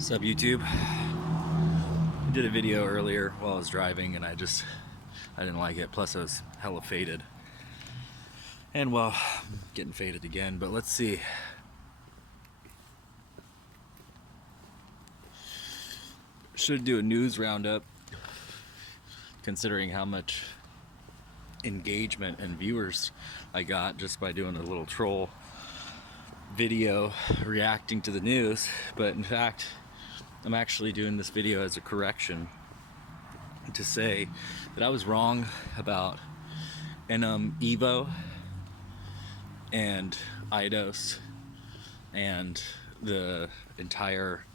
What's up, YouTube? I did a video earlier while I was driving and I didn't like it. Plus I was hella faded. And well, I'm getting faded again, but let's see. Should do a news roundup considering how much engagement and viewers I got just by doing a little troll video reacting to the news. But in fact, I'm actually doing this video as a correction to say that I was wrong about Evo and IDOS and the entire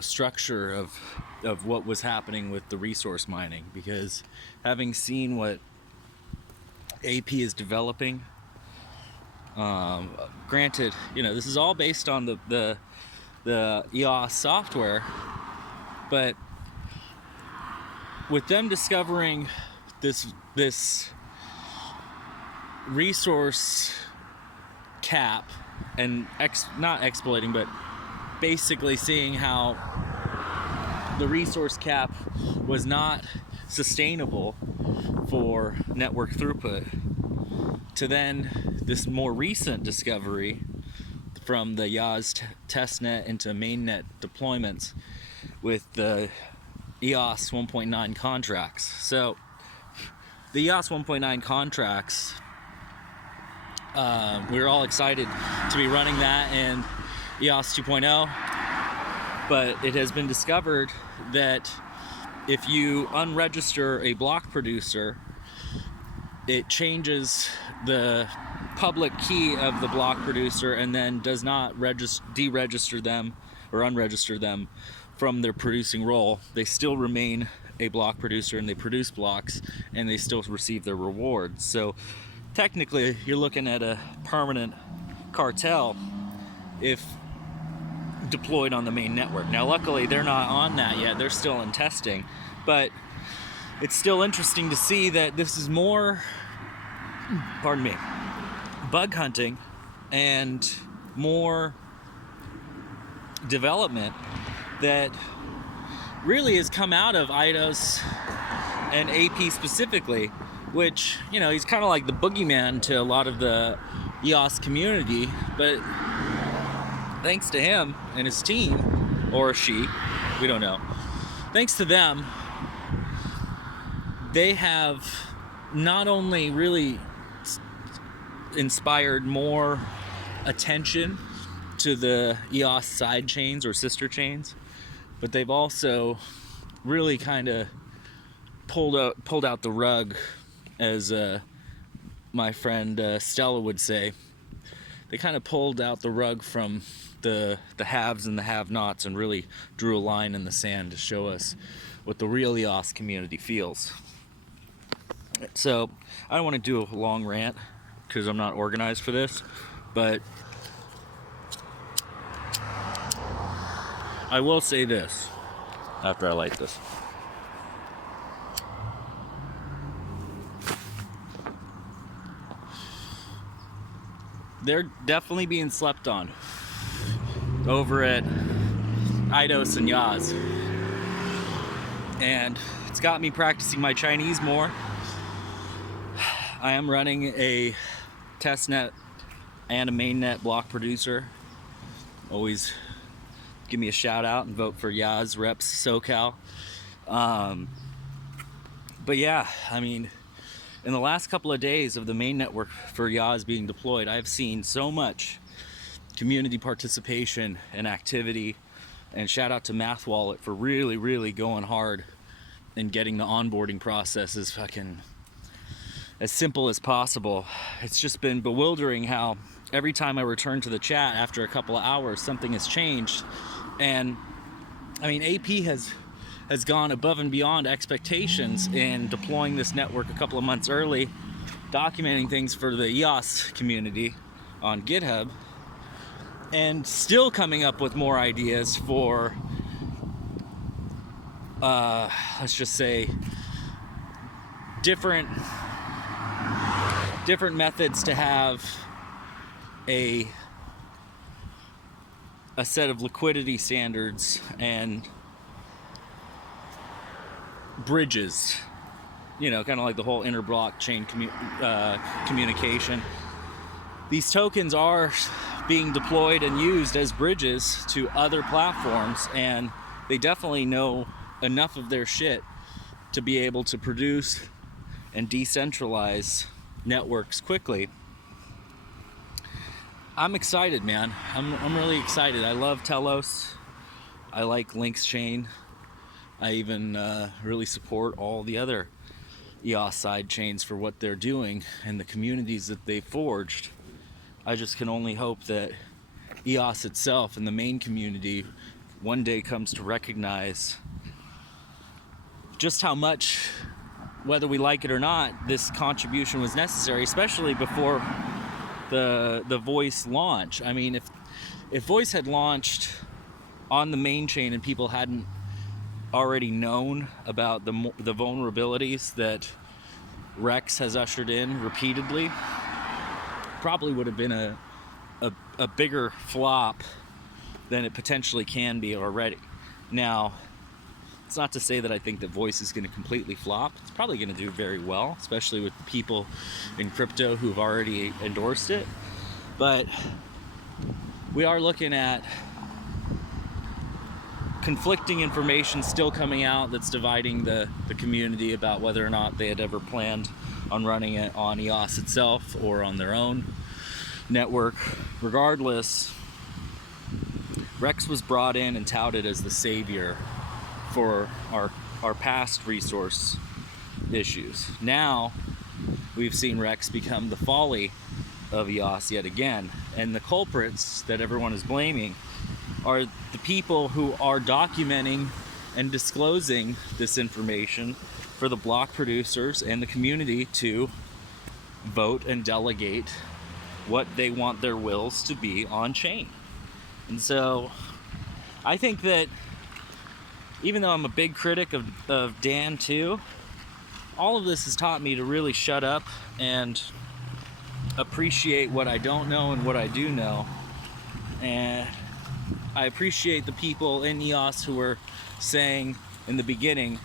structure of what was happening with the resource mining, because having seen what AP is developing, granted, this is all based on the EOS software, but with them discovering this resource cap and not exploiting, but basically seeing how the resource cap was not sustainable for network throughput, to then this more recent discovery from the YAS testnet into mainnet deployments with the EOS 1.9 contracts. So the EOS 1.9 contracts, we were all excited to be running that in EOS 2.0, but it has been discovered that if you unregister a block producer, it changes the public key of the block producer and then does not deregister them or unregister them from their producing role. They still remain a block producer and they produce blocks and they still receive their rewards. So technically you're looking at a permanent cartel if deployed on the main network. Now luckily they're not on that yet, they're still in testing, but it's still interesting to see that this is more, bug hunting and more development that really has come out of IDOS and AP specifically, which, he's kind of like the boogeyman to a lot of the EOS community, but thanks to him and his team, or she, we don't know, thanks to them, they have not only really inspired more attention to the EOS side chains or sister chains, but they've also really kind of pulled out the rug, as my friend Stella would say. They kind of pulled out the rug from the haves and the have-nots and really drew a line in the sand to show us what the real EOS community feels. So I don't want to do a long rant because I'm not organized for this, but I will say this after I light this. They're definitely being slept on over at IDOS and YAS, and it's got me practicing my Chinese more. I am running a testnet and a mainnet block producer. Always give me a shout out and vote for yasrepzsocal. But yeah, in the last couple of days of the main network for YAS being deployed, I've seen so much community participation and activity, and shout out to Math Wallet for really, really going hard and getting the onboarding process as simple as possible. It's just been bewildering how every time I return to the chat after a couple of hours, something has changed. And AP has gone above and beyond expectations in deploying this network a couple of months early, documenting things for the EOS community on GitHub, and still coming up with more ideas for, let's just say, different methods to have a a set of liquidity standards and bridges, you know, kind of like the whole inter-blockchain communication. These tokens are being deployed and used as bridges to other platforms, and they definitely know enough of their shit to be able to produce and decentralize networks quickly. I'm excited, man. I'm really excited. I love Telos. I like Link's chain. I even really support all the other EOS side chains for what they're doing and the communities that they've forged. I just can only hope that EOS itself and the main community one day comes to recognize just how much, whether we like it or not, this contribution was necessary, especially before the Voice launch. I mean, if Voice had launched on the main chain and people hadn't already known about the vulnerabilities that Rex has ushered in repeatedly, probably would have been a bigger flop than it potentially can be already. Now, it's not to say that I think that Voice is going to completely flop. It's probably going to do very well, especially with the people in crypto who've already endorsed it. But we are looking at conflicting information still coming out that's dividing the community about whether or not they had ever planned on running it on EOS itself or on their own network. Regardless, Rex was brought in and touted as the savior for our past resource issues. Now we've seen Rex become the folly of EOS yet again, and the culprits that everyone is blaming are the people who are documenting and disclosing this information for the block producers and the community to vote and delegate what they want their wills to be on chain. And so I think that even though I'm a big critic of Dan too, all of this has taught me to really shut up and appreciate what I don't know and what I do know. And I appreciate the people in EOS who were saying in the beginning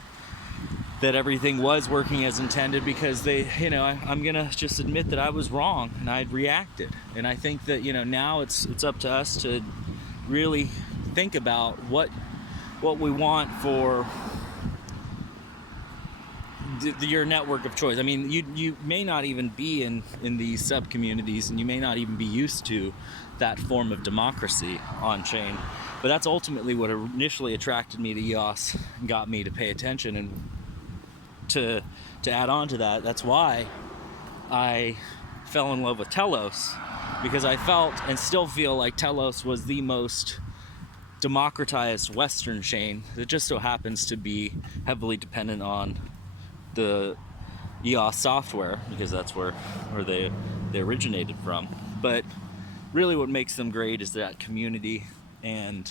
that everything was working as intended, because they, you know, I'm gonna just admit that I was wrong and I'd reacted. And I think that, you know, now it's up to us to really think about what we want for your network of choice. I mean, you may not even be in these sub communities, and you may not even be used to that form of democracy on chain, but that's ultimately what initially attracted me to EOS and got me to pay attention. And to add on to that, that's why I fell in love with Telos, because I felt and still feel like Telos was the most democratized Western chain that just so happens to be heavily dependent on the EOS software, because that's where they originated from. But really what makes them great is that community and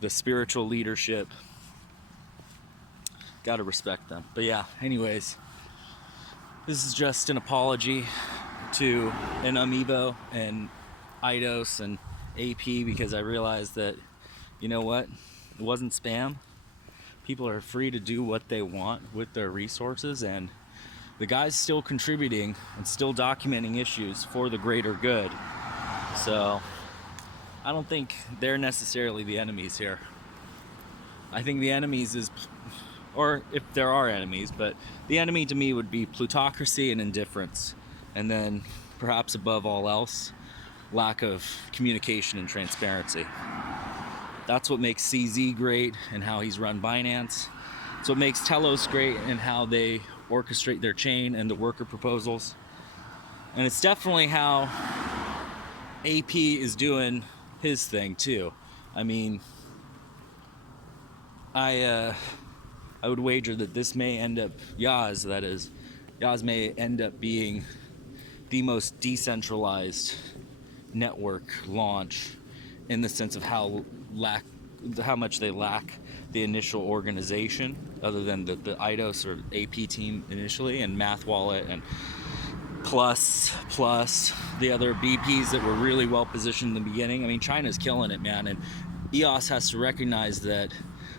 the spiritual leadership. Gotta respect them. But yeah, anyways, this is just an apology to an Amiibo and Eidos and AP, because I realized that, you know what, it wasn't spam. People are free to do what they want with their resources, and the guy's still contributing and still documenting issues for the greater good. So I don't think they're necessarily the enemies here. I think the enemies is, or if there are enemies, but the enemy to me would be plutocracy and indifference, and then perhaps above all else, lack of communication and transparency. That's what makes CZ great and how he's run Binance. It's what makes Telos great and how they orchestrate their chain and the worker proposals. And it's definitely how AP is doing his thing too. I mean, I would wager that this may end up, YAS may end up being the most decentralized network launch, in the sense of how much they lack the initial organization, other than the Eidos or AP team initially, and Math Wallet and plus the other BPs that were really well positioned in the beginning. I mean, China's killing it, man, and EOS has to recognize that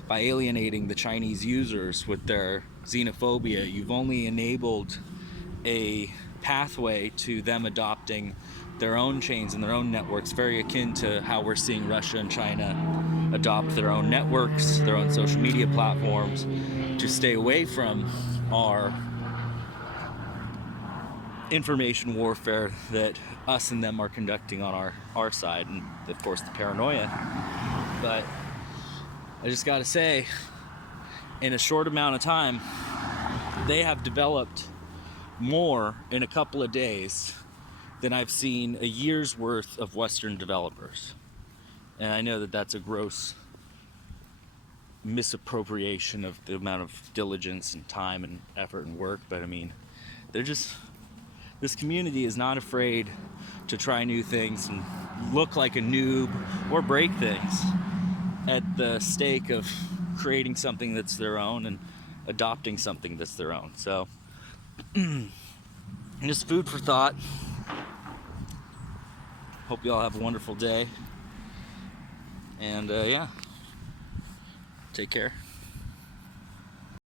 by alienating the Chinese users with their xenophobia, you've only enabled a pathway to them adopting their own chains and their own networks, very akin to how we're seeing Russia and China adopt their own networks, their own social media platforms, to stay away from our information warfare that us and them are conducting on our side, and of course the paranoia. But I just gotta say, in a short amount of time, they have developed more in a couple of days than I've seen a year's worth of Western developers. And I know that that's a gross misappropriation of the amount of diligence and time and effort and work, but I mean, this community is not afraid to try new things and look like a noob or break things at the stake of creating something that's their own and adopting something that's their own. So just food for thought. Hope you all have a wonderful day, and yeah, take care.